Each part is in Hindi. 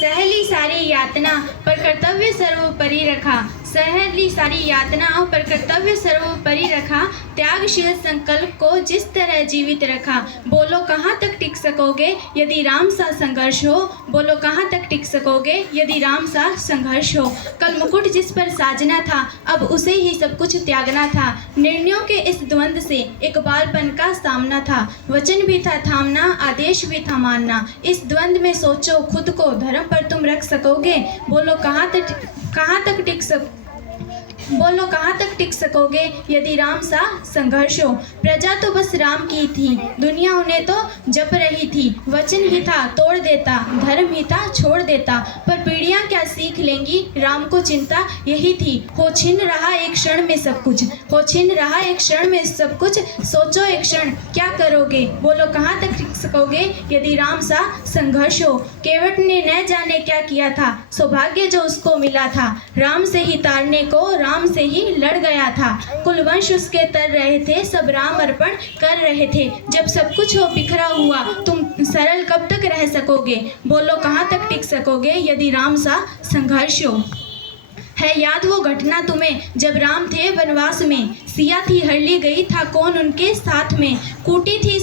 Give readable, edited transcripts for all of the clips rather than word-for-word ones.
सहली सारी यातना पर कर्तव्य सर्वोपरि रखा, सहली सारी यातनाओं पर कर्तव्य सर्वोपरि रखा, त्यागशील संकल्प को जिस तरह जीवित रखा। बोलो कहाँ तक टिक सकोगे यदि राम सा संघर्ष हो, बोलो कहाँ तक टिक सकोगे यदि राम सा संघर्ष हो। कल मुकुट जिस पर साजना था, अब उसे ही सब कुछ त्यागना था। निर्णयों के इस द्वंद्व से एक बालपन का सामना था, वचन भी था थामना, आदेश भी था मानना। इस द्वंद्व में सोचो खुद को, धर्म पर तुम रख सकोगे, बोलो कहाँ तक टिक सकोगे यदि राम सा संघर्ष हो। प्रजा तो बस राम की थी, दुनिया उन्हें तो जप रही थी। वचन ही था तोड़ देता, धर्म ही था छोड़ देता, पर पीढ़ियां क्या सीख लेंगी, राम को चिंता यही थी। हो छिन रहा एक क्षण में सब कुछ, हो छिन रहा एक क्षण में सब कुछ, सोचो एक क्षण क्या करोगे, बोलो कहाँ तक टिक सकोगे यदि राम सा संघर्ष हो। केवट ने न जाने क्या किया था, सौभाग्य जो उसको मिला था, राम से ही तारने को राम से ही लड़ गया था। कुलवंश उसके तर रहे थे, सब राम अर्पण कर रहे थे। जब सब कुछ हो बिखरा हुआ, तुम सरल कब तक रह सकोगे, बोलो कहाँ तक टिक सकोगे यदि राम सा संघर्ष हो। है याद वो घटना तुम्हें जब राम थे वनवास में, सिया थी हर ली गई, था कौन उनके साथ में। कूटी थी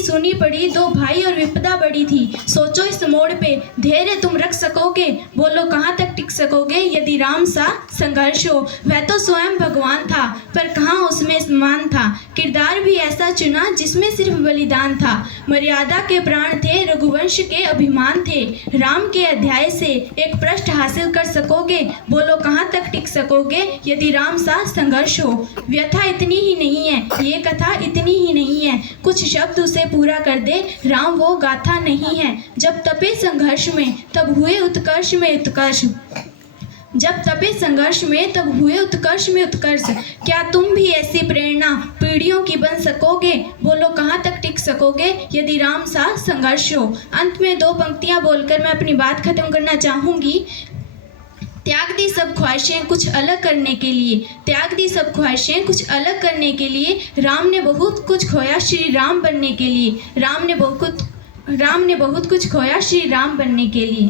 सुनी पड़ी, दो भाई और विपदा बड़ी थी। सोचो इस मोड़ पे धैर्य तुम रख सकोगे, बोलो कहाँ तक टिक सकोगे यदि राम सा संघर्ष हो। वह तो स्वयं भगवान था, पर कहाँ उसमें सम्मान था। किरदार भी ऐसा चुना जिसमें सिर्फ बलिदान था। मर्यादा के प्राण थे, रघुवंश के अभिमान थे। राम के अध्याय से एक पृष्ठ हासिल कर सकोगे, बोलो कहाँ तक टिक सकोगे यदि राम सा संघर्ष हो। व्यथा इतनी ही नहीं है, ये कथा इतनी ही नहीं है, कुछ शब्द उसे पूरा कर दे, राम वो गाथा नहीं है। जब तपे संघर्ष में तब हुए उत्कर्ष में उत्कर्ष, जब तपे संघर्ष में तब हुए उत्कर्ष में उत्कर्ष। क्या तुम भी ऐसी प्रेरणा पीढ़ियों की बन सकोगे, बोलो कहाँ तक टिक सकोगे यदि राम सा संघर्ष हो। अंत में दो पंक्तियाँ बोलकर मैं अपनी बात खत्म करना चाहूँगी। त्याग दी सब ख्वाहिशें कुछ अलग करने के लिए, त्याग दी सब ख्वाहिशें कुछ अलग करने के लिए, राम ने बहुत कुछ खोया श्री राम बनने के लिए, राम ने बहुत कुछ खोया श्री राम बनने के लिए।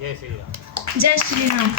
जय श्री राम। जय श्री राम।